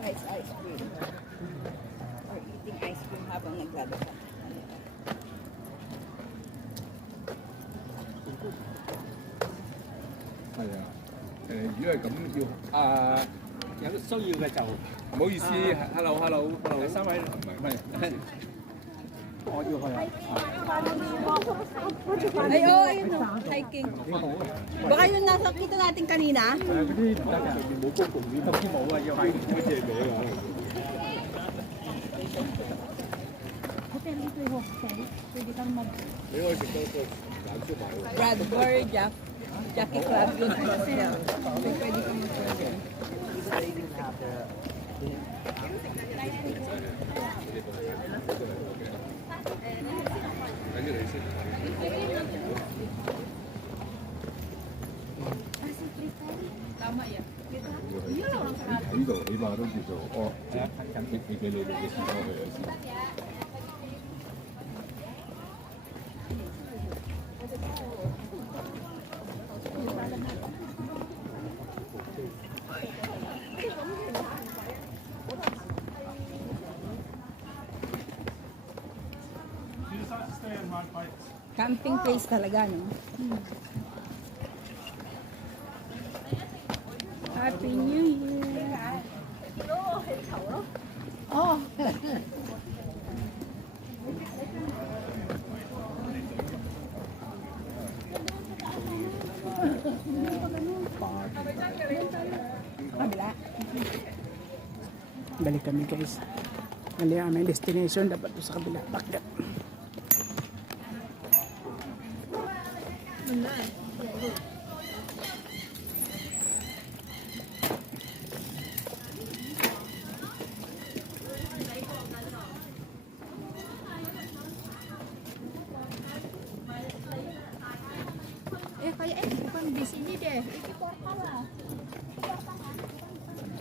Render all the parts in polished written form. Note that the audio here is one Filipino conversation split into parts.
Nice ice cream. Or eating ice cream habang nagdadasal.有需要嘅就唔好意思，hello，三位唔係，我要去啊！Ay, oo, ayun o. Hiking. Baka yun nakita natin kanina. 嗰啲唔得㗎，冇公共面，頭先冇啊，要係嗰隻名啊。你可以食多個蛋燒賣喎。Bradbury, Jackie Crab yun. Pwede ka mag-order. Tama yan. 喺呢度起碼都叫做俾你哋嘅試過去有先。Camping place talaga, no? Happy New Year! Oh! Kabila. Balik kami guys. Mali ang aming destination. Dapat doon sa kabila. Bakit?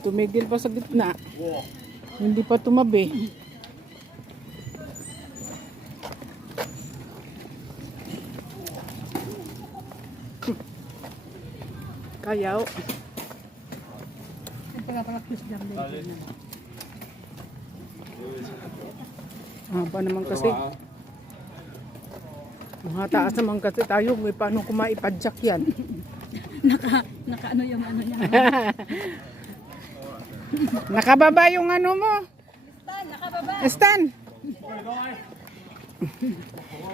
Tumigil pa sa gitna. Hindi pa tumabi. Kayaw. Pa naman kasi. Mga taas naman kasi tayo. May paano kumaipadyak yan. Naka ano yung ano niya. Nakababa yung ano mo. Stan, nakababa. Stan.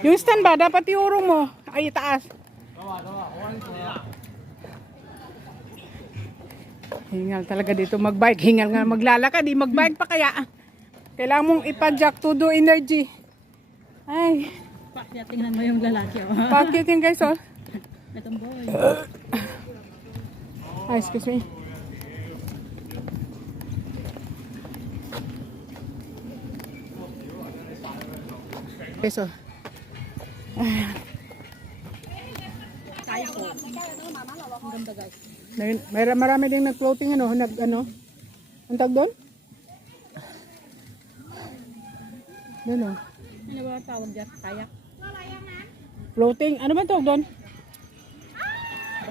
Yung stand ba? Dapat iurong mo. Ay, taas. Hingal talaga dito magbike. Hingal nga maglalakad. Di magbike pa kaya. Kailangan mong ipadyak to do energy. Ay. Kaya tingnan mo yung lalaki. Oh. Pakitin guys oh. Itong boy. Ay, excuse me. Peso. Tayo po. Ang ganda guys. May marami ding nag-floating ano, ang tag doon? Doon oh. Ano ba tawag dyan? Kayak? Floating, ano ba tawag doon?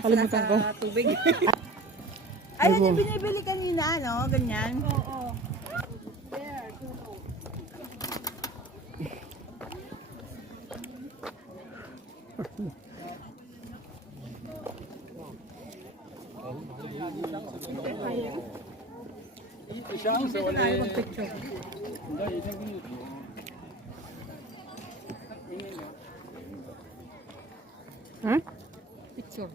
Kalimutan ko. Sa tubig. Ayun yung binibili kanina, no? Ganyan. Oo. There, tulo. Ha? Picture.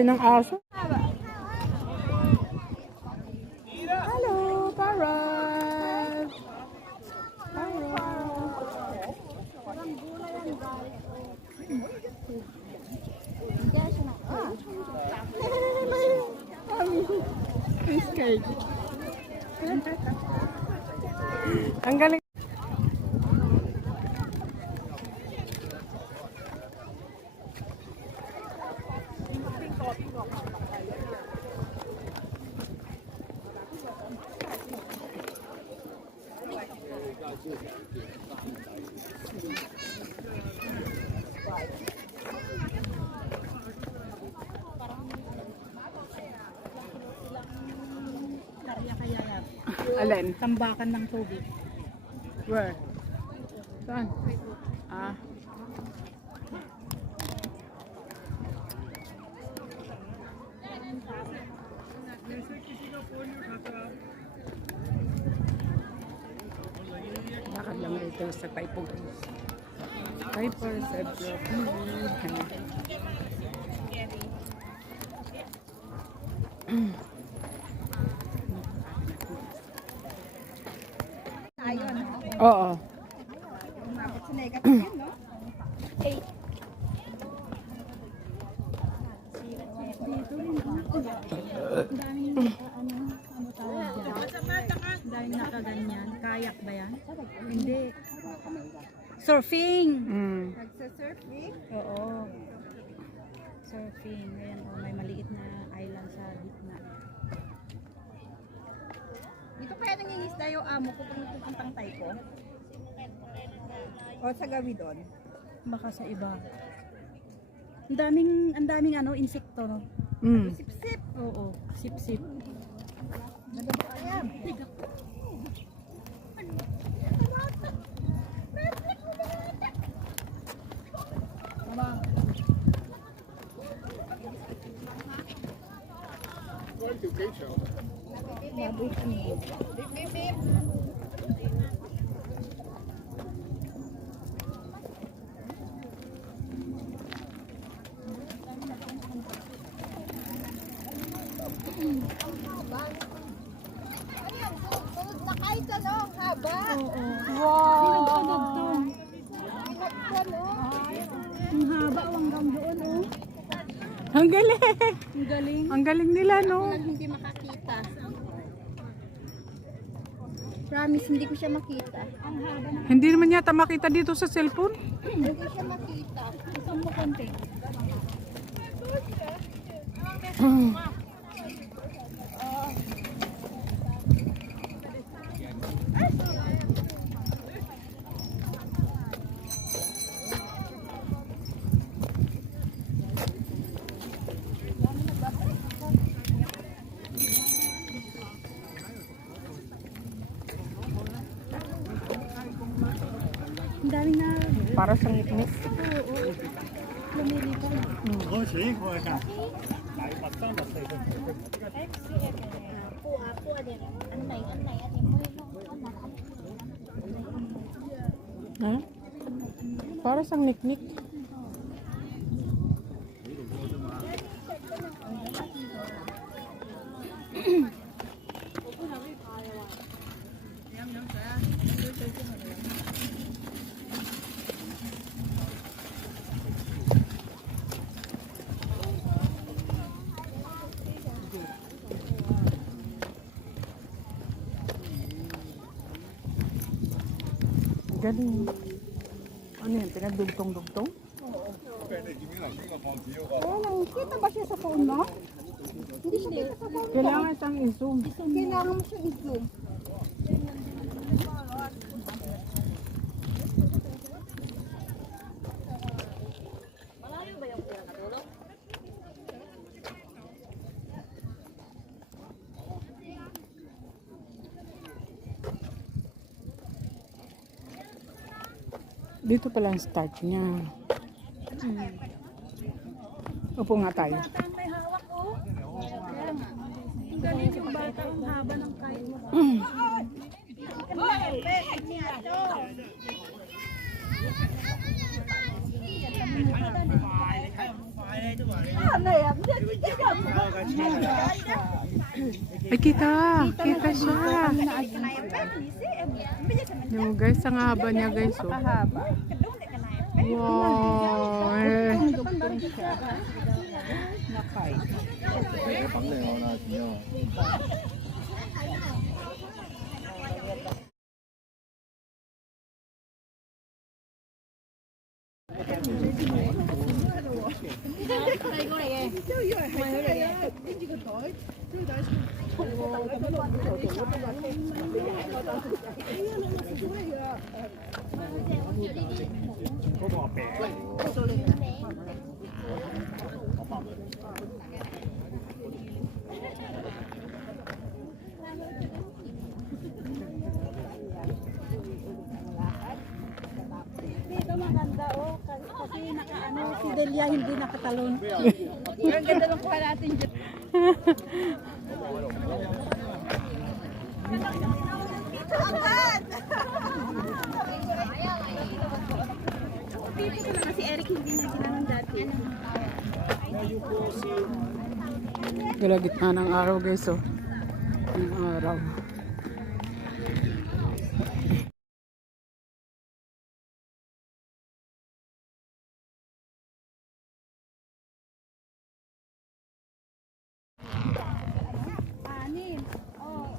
laki ng aso. Hello, parrot. Ang galing. Alin? Tambakan ng tubig. Where? Saan? Ah. Bakit lang dito sa Piper Zebra Food. Oo. Umabot sa negative yan, no? Dahil nakaganyan. Kayak ba yan? Hindi. Surfing! Mm. Nagsasurfing. Oo. Surfing. Ayan, oh, may maliit na island sa gitna. Dito kaya nangingisda yung amo ko kung pupuntang Taiko? O sa gawi doon? Baka sa iba. Ang daming ano, insekto, no? Mm. Sip-sip. Oo, sip-sip. Ayan. Ang haba, hanggang doon, oh. Ang galing. Ang galing. Ang galing nila, no? Hindi makakita. Promise, hindi ko siya makita. Hindi naman yata makita dito sa cellphone. Hindi siya makita. Gusto mo konti. Ang daming na Para sa ngit-ngit. lumilipad. 我水果下，大白山就四個。 Ha? Para sa ngit-ngit. Galing. Ano yan? Pinagdugtong-dugtong? Kita ba siya sa phone mo? Hindi siya kita sa phone mo. Kailangan siyang i-zoom. Kailangan mo siya i-zoom. Dito pala ang start niya. Upo nga tayo. Bata ang may hawak, oh. Kaya nga. Ang galing yung bata, ang haba ng kahit mo. Ano yan? Ay, kita. Kita siya. Yo guys, ang haba niya guys. Oh. Wow. Eh. bắn này ngon là nhiều. Dito maganda oh, kasi nakaano si Delia hindi nakatalon. Ang ganda ng kuha natin dyan. Dito na kasi Eric hindi na ginanong dati. Gitna ng araw guys. Oh. Ang araw. Anim. Oh.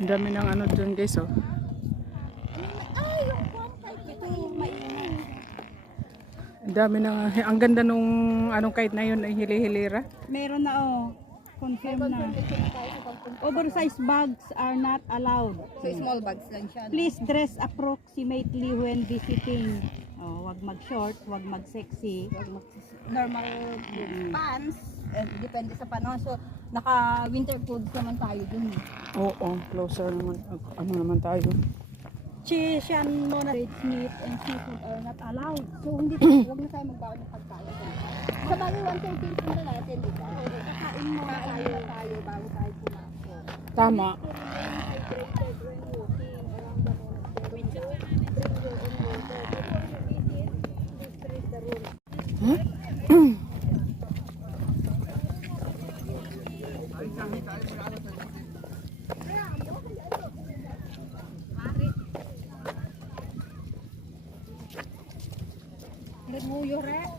Ang dami ng ano dyan guys. Oh. Ay, yung contact ito mainit. Ang dami ng, ang ganda nung anong kahit na yun ay hili-hilira. Meron na oh. Confirm na. Oversized bags are not allowed. So small bags lang siya. Please dress approximately when visiting. Oh, wag mag-short, wag mag-sexy. Normal pants. Depende sa panahon. So naka-winter clothes naman tayo dun. Oo, closer naman. Ano naman tayo. Chishan mo na red meat and seafood are not allowed. So hindi tayo, huwag na tayo magbaon ng pagkain. Sa bagay 1:30 punta natin, di ba? Kakain mo na tayo bago tayo pumasok. Tama. Remuyo re.